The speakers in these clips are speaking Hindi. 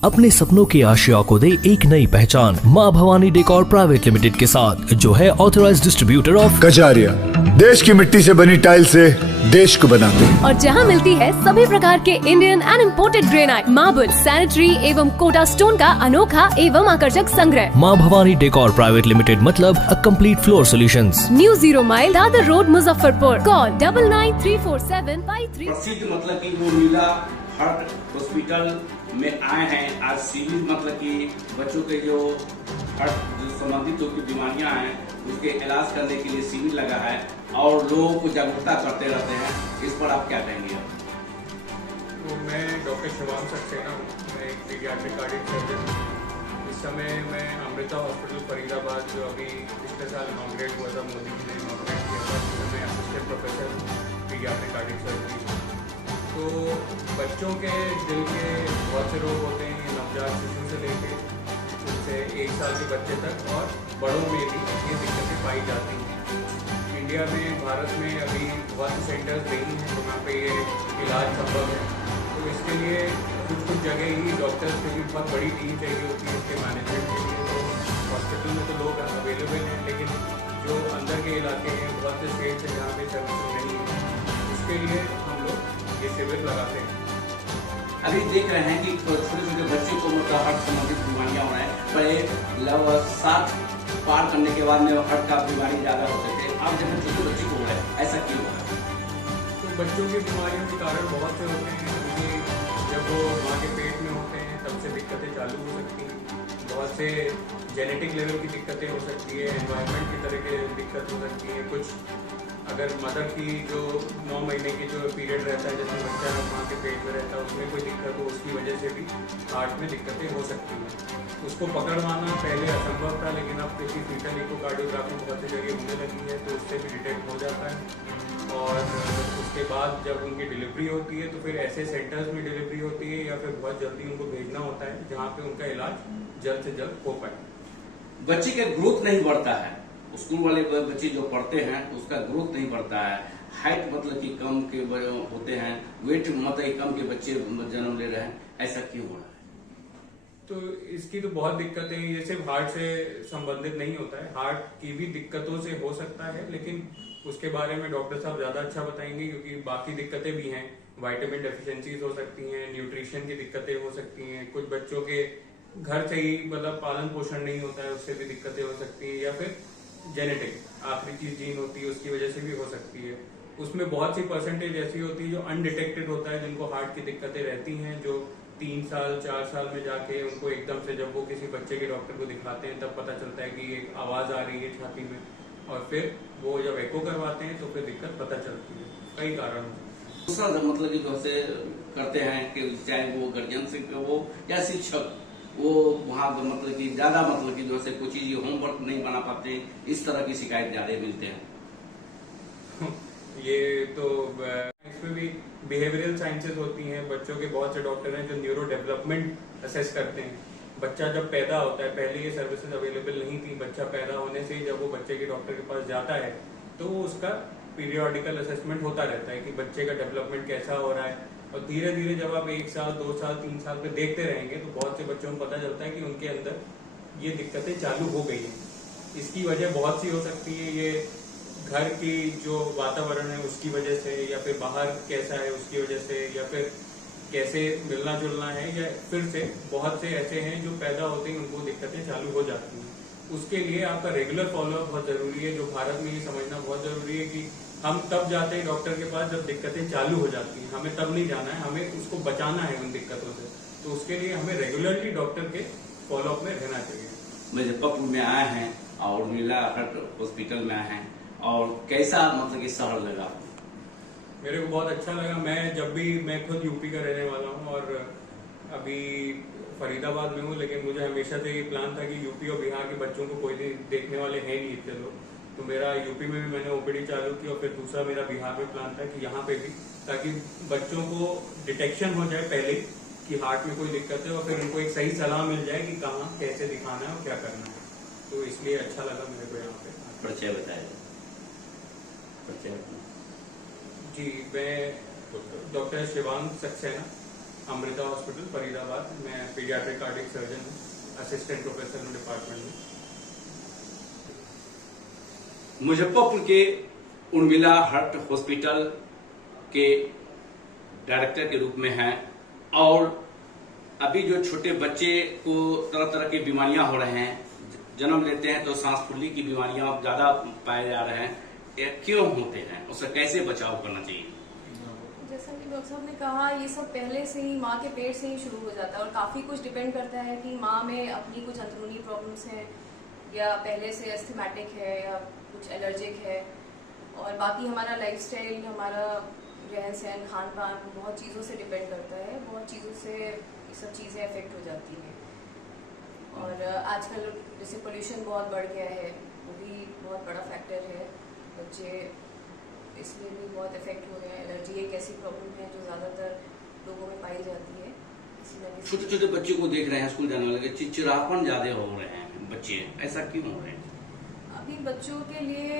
अपने सपनों की आशिया को दे एक नई पहचान माँ भवानी डेकोर प्राइवेट लिमिटेड के साथ, जो है ऑथराइज्ड डिस्ट्रीब्यूटर ऑफ कजारिया। देश की मिट्टी से बनी टाइल से देश को बनाते हैं। और जहाँ मिलती है सभी प्रकार के Indian and imported granite, marble, sanitary एवं कोटा स्टोन का अनोखा एवं आकर्षक संग्रह। माँ भवानी डेकोर प्राइवेट लिमिटेड मतलब a complete floor solutions. New 0 mile Dadar road, Muzaffarpur. Call 99347553। प्रसिद्ध मतलब कि वो नीला हार्ट हॉस्पिटल में आए हैं आज सिविल मतलब कि बच्चों के जो हार्ट संबंधित जो बीमारियां हैं उसके इलाज करने के लिए शिविर लगा है और लोगों को जागरूकता करते रहते हैं। इस पर आप क्या कहेंगे? तो मैं डॉक्टर शिवांग सक्सेना हूँ, मैं एक पीडियाट्रिक कार्डियक सर्जन हूँ। इस समय मैं अमृता हॉस्पिटल फरीदाबाद, जो अभी पिछले साल इनॉग्रेट हुआ था, मोदी जी ने इनॉग्रेट किया था, उसमें assistant professor paediatric cardiac surgery. तो बच्चों के दिल के बहुत से रोग होते हैं, नवजात शिशु से लेकर उनसे 1 साल के बच्चे तक, और बड़ों में भी ये दिक्कतें पाई जाती हैं। इंडिया में, भारत में अभी बहुत से सेंटर्स नहीं हैं जहाँ पे ये इलाज संभव है। तो इसके लिए कुछ जगह ही डॉक्टर्स की भी बहुत बड़ी टीम चाहिए होती है इसके मैनेजमेंट के लिए। तो हॉस्पिटल में तो लोग अवेलेबल हैं, लेकिन जो अंदर के इलाके हैं, बहुत से स्टेट हैं जहाँ पे सर्विस नहीं है, इसके लिए हम लोग ये शिविर लगाते हैं। अभी देख रहे हैं कि छोटे छोटे बच्चों को मतलब हार्ट संबंधित बीमारियां हो रही हैं। पहले लगभग 60 पार करने के बाद में हार्ट का बीमारी ज़्यादा होते थे, अब जब छोटे बच्चे को हो रहा है, ऐसा क्यों हो रहा है? तो बच्चों की बीमारियों के कारण बहुत से होते हैं, क्योंकि जब वो माँ के पेट में होते हैं तब से दिक्कतें चालू हो सकती हैं। बहुत से जेनेटिक लेवल की दिक्कतें हो सकती है, एनवायरनमेंट की तरह की दिक्कत हो सकती है। कुछ अगर मदर की जो 9 महीने की जो पीरियड रहता है, जैसे बच्चा माँ के पेट में रहता है, उसमें कोई दिक्कत हो, उसकी वजह से भी हार्ट में दिक्कतें हो सकती हैं। उसको पकड़वाना पहले असंभव था, लेकिन अब किसी फीटल इकोकार्डियोग्राफी बहुत सी जगह होने लगी है, तो उससे भी डिटेक्ट हो जाता है। और उसके बाद जब उनकी डिलीवरी होती है तो फिर ऐसे सेंटर्स में डिलीवरी होती है, या फिर बहुत जल्दी उनको भेजना होता है जहाँ पे उनका इलाज जल्द से जल्द हो पाए। बच्चे का ग्रोथ नहीं बढ़ता है, स्कूल वाले बच्चे जो पढ़ते हैं उसका ग्रोथ नहीं बढ़ता है। हाइट मतलब कि कम के होते हैं, वेट मतलब कम के बच्चे जन्म ले रहे हैं, ऐसा क्यों हो रहा है? तो इसकी तो बहुत दिक्कतें हैं। ये सिर्फ हार्ट से संबंधित नहीं होता है, हार्ट की भी दिक्कतों से हो सकता है, लेकिन उसके बारे में डॉक्टर साहब ज्यादा अच्छा बताएंगे, क्योंकि बाकी दिक्कतें भी हैं। विटामिन डेफिशिएंसीज हो सकती हैं, न्यूट्रिशन की दिक्कतें हो सकती हैं, कुछ बच्चों के घर से ही मतलब पालन पोषण नहीं होता है, उससे भी दिक्कतें हो सकती हैं, या फिर जेनेटिक आखिरी चीज जीन होती है, उसकी वजह से भी हो सकती है। उसमें बहुत सी परसेंटेज ऐसी होती है जो अनडिटेक्टेड होता है, जिनको हार्ट की दिक्कतें रहती हैं, जो 3 साल 4 साल में जाके उनको एकदम से जब वो किसी बच्चे के डॉक्टर को दिखाते हैं तब पता चलता है कि एक आवाज आ रही है छाती में, और फिर वो जब एको करवाते हैं तो फिर दिक्कत पता चलती है। कई कारण दूसरा मतलब कि जैसे करते हैं कि चाहे वो गार्जियन से हो या शिक्षक, वो वहाँ मतलब कि ज्यादा मतलब कि जैसे कुछ चीज होमवर्क नहीं बना पाते, इस तरह की शिकायत ज्यादा मिलते हैं। ये तो इसमें भी बिहेवियरल साइंसेज होती हैं। बच्चों के बहुत से डॉक्टर हैं जो न्यूरो डेवलपमेंट असेस करते हैं। बच्चा जब पैदा होता है, पहले ये सर्विसेज अवेलेबल नहीं थी, बच्चा पैदा होने से ही जब वो बच्चे के डॉक्टर के पास जाता है तो वो उसका पीरियोडिकल असेसमेंट होता रहता है कि बच्चे का डेवलपमेंट कैसा हो रहा है। और धीरे धीरे जब आप 1 साल 2 साल 3 साल पे देखते रहेंगे तो बहुत से बच्चों को पता चलता है कि उनके अंदर ये दिक्कतें चालू हो गई हैं। इसकी वजह बहुत सी हो सकती है, ये घर की जो वातावरण है उसकी वजह से, या फिर बाहर कैसा है उसकी वजह से, या फिर कैसे मिलना जुलना है, या फिर से बहुत से ऐसे हैं जो पैदा होते ही उनको दिक्कतें चालू हो जाती हैं। उसके लिए आपका रेगुलर फॉलोअप बहुत जरूरी है। जो भारत में ये समझना बहुत जरूरी है कि हम तब जाते हैं डॉक्टर के पास जब दिक्कतें चालू हो जाती हैं, हमें तब नहीं जाना है, हमें उसको बचाना है उन दिक्कतों से। तो उसके लिए हमें रेगुलरली डॉक्टर के फॉलोअप में रहना चाहिए। मुजफ्फरपुर में आए हैं और नीला हार्ट हॉस्पिटल में आए हैं, और कैसा मतलब कि शहर लगा? मेरे को बहुत अच्छा लगा। मैं खुद यूपी का रहने वाला हूँ और अभी फरीदाबाद में हूँ, लेकिन मुझे हमेशा से ये प्लान था कि यूपी और बिहार के बच्चों को कोई देखने वाले हैं नहीं इतने लोग, तो मेरा यूपी में भी मैंने ओपीडी चालू की, और फिर दूसरा मेरा बिहार में प्लान था कि यहाँ पे भी, ताकि बच्चों को डिटेक्शन हो जाए पहले कि हार्ट में कोई दिक्कत है, और फिर उनको एक सही सलाह मिल जाए कि कहाँ कैसे दिखाना है और क्या करना है। तो इसलिए अच्छा लगा मेरे को यहाँ पे। परिचय बताया। जी, मैं डॉक्टर शिवांग सक्सेना, अमृता हॉस्पिटल फरीदाबाद। मैं पीडियाट्रिक कार्डियक सर्जन हूँ, असिस्टेंट प्रोफेसर हूँ डिपार्टमेंट में। मुजफ्फरपुर के उर्मिला हार्ट हॉस्पिटल के डायरेक्टर के रूप में हैं और अभी जो छोटे बच्चे को तरह तरह की बीमारियां हो रहे हैं, जन्म लेते हैं तो सांस फूलने की बीमारियां ज्यादा पाए जा रहे हैं, ये क्यों होते हैं, उससे कैसे बचाव करना चाहिए? जैसा कि डॉक्टर साहब ने कहा, ये सब पहले से ही माँ के पेट से ही शुरू हो जाता है और काफ़ी कुछ डिपेंड करता है कि माँ में अपनी कुछ अंदरूनी प्रॉब्लम्स हैं या पहले से एस्थमेटिक है या कुछ एलर्जिक है, और बाकी हमारा लाइफस्टाइल, हमारा रहन सहन, खान पान, बहुत चीज़ों से डिपेंड करता है। बहुत चीज़ों से ये सब चीज़ें अफेक्ट हो जाती हैं। और आजकल जैसे पोल्यूशन बहुत बढ़ गया है, वो भी बहुत बड़ा फैक्टर है। बच्चे इसलिए भी बहुत इफेक्ट हो रहे हैं। एलर्जी एक ऐसी प्रॉब्लम है जो ज़्यादातर लोगों में पाई जाती है। छोटे छोटे बच्चों को देख रहे हैं स्कूल जाने वाले, चिड़चिड़ापन ज्यादा हो रहे हैं बच्चे, ऐसा क्यों हो रहे हैं? अभी बच्चों के लिए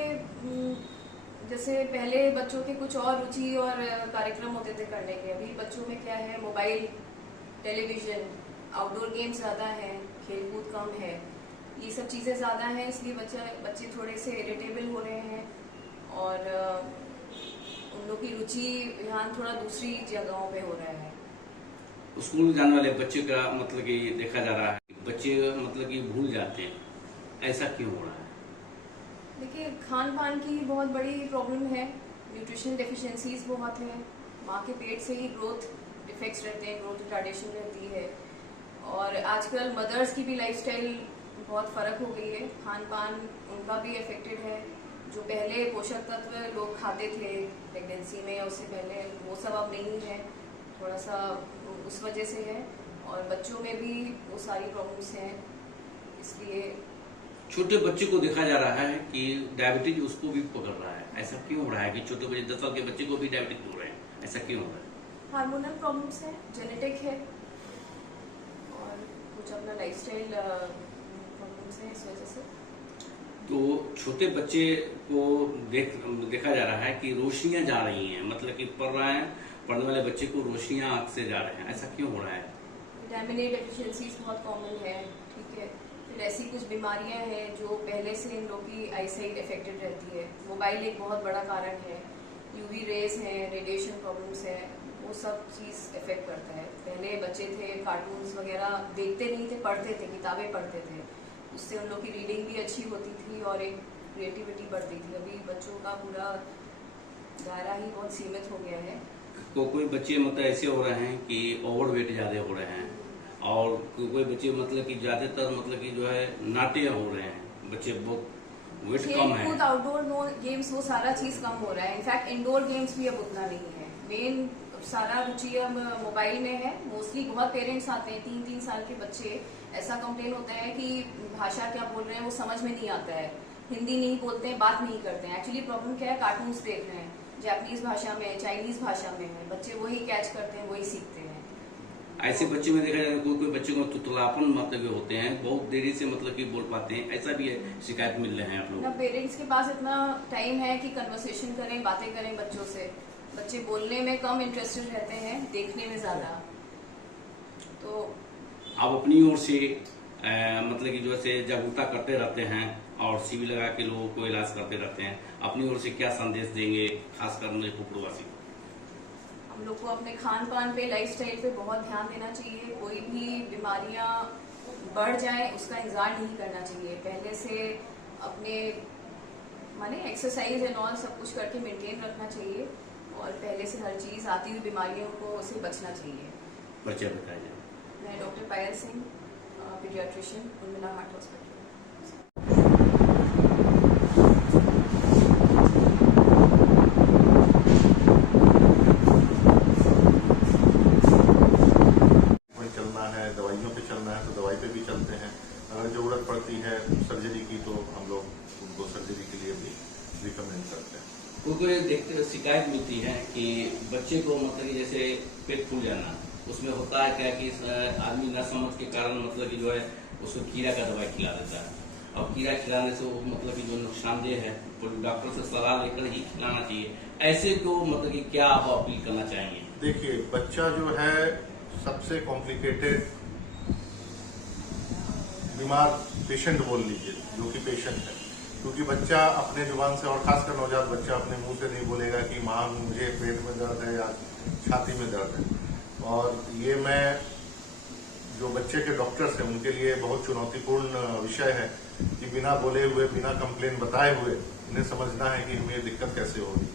जैसे पहले बच्चों के कुछ और रुचि और कार्यक्रम होते थे करने के, अभी बच्चों में क्या है, मोबाइल, टेलीविजन, आउटडोर गेम्स ज़्यादा हैं, खेलकूद कम है, ये सब चीज़ें ज़्यादा हैं। इसलिए बच्चे थोड़े से इरिटेबल हो रहे हैं और उन लोग की रुचि ध्यान थोड़ा दूसरी जगहों पे हो रहा है। स्कूल जाने वाले बच्चे का मतलब कि देखा जा रहा है बच्चे मतलब कि भूल जाते हैं, ऐसा क्यों हो रहा है? देखिए, खान पान की बहुत बड़ी प्रॉब्लम है, न्यूट्रिशनल डेफिशिएंसीज बहुत हैं, माँ के पेट से ही ग्रोथ डिफेक्ट्स रहते हैं, ग्रोथ रिटार्डेशन रहती है। और आजकल मदर्स की भी लाइफस्टाइल बहुत फ़र्क हो गई है, खान पान उनका भी अफेक्टेड है। जो पहले पोषक तत्व लोग खाते थे प्रेगनेंसी में, उससे पहले वो सब अब नहीं है, थोड़ा सा उस वजह से है। और बच्चों में भी वो सारी प्रॉब्लम्स हैं, इसलिए छोटे बच्चे को देखा जा रहा है कि डायबिटीज उसको भी पकड़ रहा है, ऐसा क्यों हो रहा है कि छोटे बच्चे 10 साल के बच्चे को भी डायबिटीज हो रहे हैं, ऐसा क्यों हो रहा है? हार्मोनल प्रॉब्लम्स है, जेनेटिक है और कुछ अपना लाइफस्टाइल प्रॉब्लम्स है, इस वजह से। तो छोटे बच्चे को देखा जा रहा है कि रोशनियां जा रही हैं, मतलब कि पढ़ने वाले बच्चे को रोशनियां आंख से जा रहे हैं, ऐसा क्यों हो रहा है? विटामिन ए डेफिशिएंसीज बहुत कॉमन है, ठीक है। फिर ऐसी कुछ बीमारियां हैं जो पहले से इन लोग की आईसाइट अफेक्टेड रहती है। मोबाइल एक बहुत बड़ा कारण है, यूवी रेज हैं, रेडिएशन प्रॉब्लम्स है, वो सब चीज़ इफेक्ट करता है। पहले बच्चे थे कार्टून्स वगैरह देखते नहीं थे, पढ़ते थे, किताबें पढ़ते थे, उससे उन लोग की रीडिंग भी अच्छी होती थी और एक क्रिएटिविटी बढ़ती थी। अभी बच्चों का पूरा दायरा ही बहुत सीमित हो गया है। कोई बच्चे मतलब ऐसे हो रहे हैं कि ओवरवेट ज्यादा हो रहे हैं और कोई बच्चे मतलब कि ज्यादातर मतलब कि जो है नाटे हो रहे हैं, बच्चे बहुत वेट कम है। खेल आउटडोर गेम्स वो सारा चीज कम हो रहा है। इनफैक्ट इंडोर गेम्स भी अब उतना नहीं है। मेन सारा रुचि अब मोबाइल में है। मोस्टली बहुत पेरेंट्स आते हैं, 3-3 साल के बच्चे, ऐसा कंप्लेन होता है कि भाषा क्या बोल रहे हैं वो समझ में नहीं आता है, हिंदी नहीं बोलते हैं, बात नहीं करते हैं। एक्चुअली प्रॉब्लम क्या है, कार्टून्स देख रहे हैं, जापानीज भाषा में, चाइनीज भाषा में है, बच्चे वही कैच करते हैं, वही सीखते हैं। ऐसे बच्चे में देखा जाए कोई बच्चे को तुतलापन मतलब होते हैं, बहुत देरी से मतलब कि बोल पाते हैं, ऐसा भी है, शिकायत मिल रहे हैं आप लोग? ना पेरेंट्स के पास इतना टाइम है कि कन्वर्सेशन करें, बातें करें बच्चों से। बच्चे बोलने में कम इंटरेस्टेड रहते हैं, देखने में ज्यादा। तो आप अपनी ओर से मतलब कि जो है जागरूकता करते रहते हैं और शिविर लगा के लोगों को इलाज करते रहते हैं, अपनी ओर से क्या संदेश देंगे खासकर मुजफ्फरपुरवासी को? हम लोग को अपने खान पान पे, लाइफस्टाइल पे बहुत ध्यान देना चाहिए। कोई भी बीमारियां बढ़ जाए उसका इंतजार नहीं करना चाहिए। पहले से अपने माने एक्सरसाइज एंड ऑल सब कुछ करके मेंटेन रखना चाहिए और पहले से हर चीज आती हुई बीमारियों को से बचना चाहिए। परिचय बताइए। मैं doctor Payal Singh, paediatrician, Urmila heart hospital. दवाइयों पे चलना है तो दवाई पे भी चलते हैं। अगर जरूरत पड़ती है सर्जरी की तो हम लोग उनको सर्जरी के लिए भी रिकमेंड करते हैं। कोई देखते शिकायत मिलती है कि बच्चे को मतलब जैसे पेट फूल जाना, उसमें होता है क्या कि आदमी न समझ के कारण मतलब कि जो है उसको कीड़ा का दवाई खिला देता है और कीड़ा खिलाने से वो मतलब कि जो नुकसानदेह है वो डॉक्टर से सलाह लेकर ही खिलाना चाहिए। ऐसे को मतलब कि क्या आप अपील करना चाहेंगे? देखिए, बच्चा जो है सबसे कॉम्प्लिकेटेड बीमार पेशेंट बोल लीजिए, जो कि पेशेंट है, क्योंकि बच्चा अपने जुबान से, और खासकर नवजात बच्चा अपने मुंह से नहीं बोलेगा कि माँ मुझे पेट में दर्द है या छाती में दर्द है। और ये मैं जो बच्चे के डॉक्टर्स हैं उनके लिए बहुत चुनौतीपूर्ण विषय है कि बिना बोले हुए, बिना कंप्लेन बताए हुए उन्हें समझना है कि हमें ये दिक्कत कैसे होगी।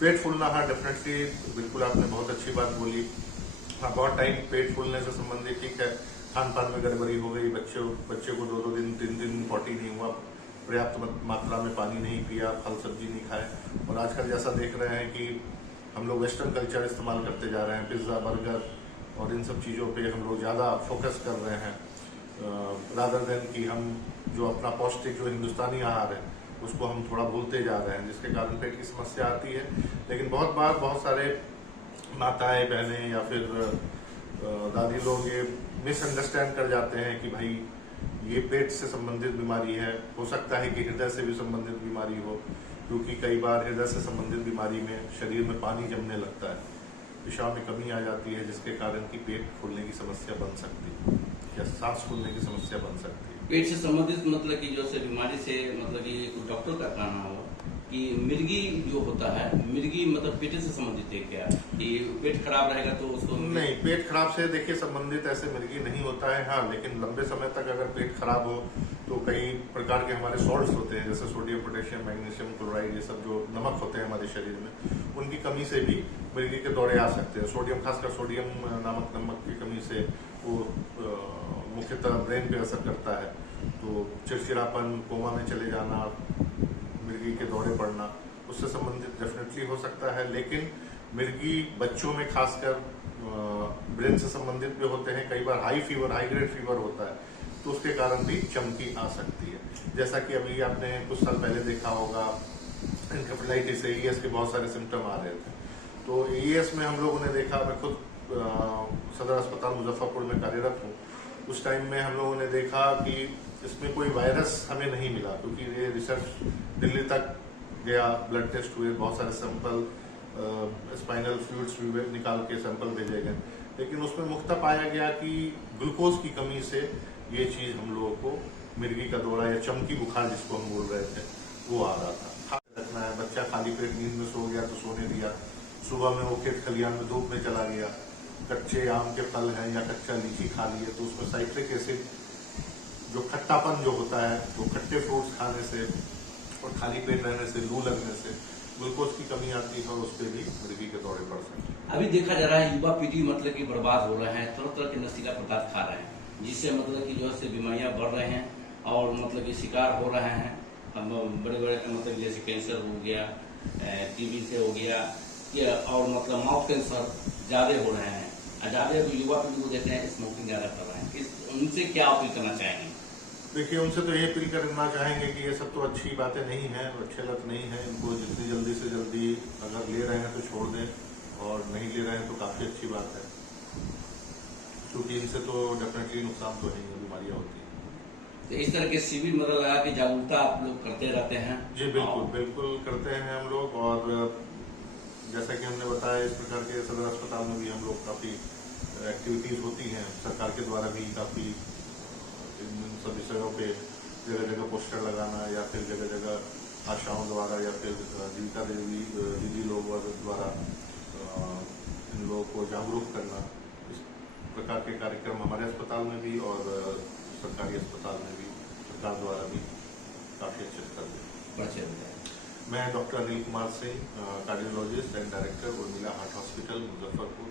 पेट फूलना, हाँ डेफिनेटली, बिल्कुल आपने बहुत अच्छी बात बोली। हाँ, बहुत टाइम पेट फूलने से संबंधित, ठीक है, खान पान में गड़बड़ी हो गई, बच्चे को 2-2 दिन 3 दिन पॉटी नहीं हुआ, पर्याप्त मात्रा में पानी नहीं पिया, फल सब्जी नहीं खाए, और आजकल जैसा देख रहे हैं कि हम लोग वेस्टर्न कल्चर इस्तेमाल करते जा रहे हैं, पिज्ज़ा, बर्गर और इन सब चीज़ों पे हम लोग ज़्यादा फोकस कर रहे हैं, रादर देन कि हम जो अपना पौष्टिक जो हिंदुस्तानी आहार है उसको हम थोड़ा भूलते जा रहे हैं, जिसके कारण पेट की समस्या आती है। लेकिन बहुत बार बहुत सारे माताएं, बहनें या फिर दादी लोग ये मिसअंडरस्टैंड कर जाते हैं कि भाई ये पेट से संबंधित बीमारी है, हो सकता है कि हृदय से भी संबंधित बीमारी हो, क्योंकि कई बार हृदय से संबंधित बीमारी में शरीर में पानी जमने लगता है, पेशाब में कमी आ जाती है, जिसके कारण की पेट फूलने की समस्या बन सकती है या सांस फूलने की समस्या बन सकती है। पेट से संबंधित मतलब कि जो से बीमारी से मतलब कि डॉक्टर का कहना हो कि मिर्गी जो होता है, मिर्गी मतलब पेट से संबंधित है क्या, कि पेट खराब रहेगा तो उसको? नहीं, पेट खराब से देखिए संबंधित ऐसे मिर्गी नहीं होता है। हाँ, लेकिन लंबे समय तक अगर पेट खराब हो तो कई प्रकार के हमारे सॉल्ट्स होते हैं, जैसे सोडियम, पोटेशियम, मैग्नीशियम, क्लोराइड, ये सब जो नमक होते हैं हमारे शरीर में, उनकी कमी से भी मिर्गी के दौरे आ सकते हैं। सोडियम, खासकर सोडियम नामक नमक की कमी से वो मुख्यतः ब्रेन पे असर करता है, तो चिड़चिड़ापन, कोमा में चले जाना, मिर्गी के दौरे पड़ना, उससे संबंधित डेफिनेटली हो सकता है। लेकिन मिर्गी बच्चों में खासकर ब्रेन से संबंधित भी होते हैं, कई बार high fever, high grade fever होता है, तो उसके कारण भी चमकी आ सकती है। जैसा कि अभी आपने कुछ साल पहले देखा होगा, एन्केफेलाइटिस, एईएस के बहुत सारे सिम्टम आ रहे थे, तो एईएस में हम लोगों ने देखा, मैं खुद सदर अस्पताल मुजफ्फरपुर में कार्यरत हूँ, उस टाइम में हम लोगों ने देखा कि इसमें कोई वायरस हमें नहीं मिला, क्योंकि ये रिसर्च दिल्ली तक गया, ब्लड टेस्ट हुए, बहुत सारे सैंपल, स्पाइनल फ्लूइड्स भी निकाल के सैंपल भेजे गए, लेकिन उसमें मुख्यतः पाया गया कि ग्लूकोज की कमी से ये चीज़ हम लोगों को मिर्गी का दौरा या चमकी बुखार जिसको हम बोल रहे थे वो आ रहा था। रखना है, बच्चा खाली पेट नींद में सो गया तो सोने दिया, सुबह में वो खेत खलियान में धूप में चला गया, कच्चे आम के फल हैं या कच्चा लीची खा लिए तो उसमें साइट्रिक एसिड, जो खट्टापन जो होता है, तो खट्टे फ्रूट्स खाने से और खाली पेट रहने से, लू लगने से ग्लूकोज की कमी आती है और उस पर भी मिर्गी के दौरे पड़ सकते हैं। अभी देखा जा रहा है युवा पीढ़ी मतलब कि बर्बाद हो रहे हैं, तरह तरह के नशीला पदार्थ खा रहे हैं, जिससे मतलब कि जो है बीमारियां बढ़ रहे हैं और मतलब कि शिकार हो रहे हैं। हम बड़े बड़े मतलब जैसे कैंसर हो गया, टीबी से हो गया, और मतलब माउथ कैंसर ज़्यादा हो रहे हैं। ज़्यादा युवा पीढ़ी को देखते हैं स्मोकिंग ज़्यादा कर रहे हैं, उनसे क्या अपील करना चाहेंगे? देखिए, उनसे तो ये अपील करना चाहेंगे कि ये सब तो अच्छी बातें नहीं हैं, अच्छे लत नहीं है, इनको जितनी जल्दी से जल्दी अगर ले रहे हैं तो छोड़ दें, और नहीं ले रहे हैं तो काफ़ी अच्छी बात है, क्योंकि इनसे तो डेफिनेटली नुकसान तो नहीं है, बीमारियाँ होती हैं। तो इस तरह के शिविर मतलब लगा कि जागरूकता आप लोग करते रहते हैं? जी बिल्कुल, बिल्कुल करते हैं हम लोग, और जैसा कि हमने बताया, इस प्रकार के सदर अस्पताल में भी हम लोग काफ़ी एक्टिविटीज़ होती हैं, सरकार के द्वारा भी काफ़ी इन सब विषयों पे जगह जगह पोस्टर लगाना, या फिर जगह जगह आशाओं द्वारा या फिर जीविका देवी दीदी लोगों द्वारा इन लोगों को जागरूक करना, इस प्रकार के कार्यक्रम हमारे अस्पताल में भी और सरकारी अस्पताल में भी सरकार द्वारा भी काफ़ी अच्छे स्तर पर। मैं doctor Anil Kumar Singh, cardiologist and director Urmila heart hospital Muzaffarpur.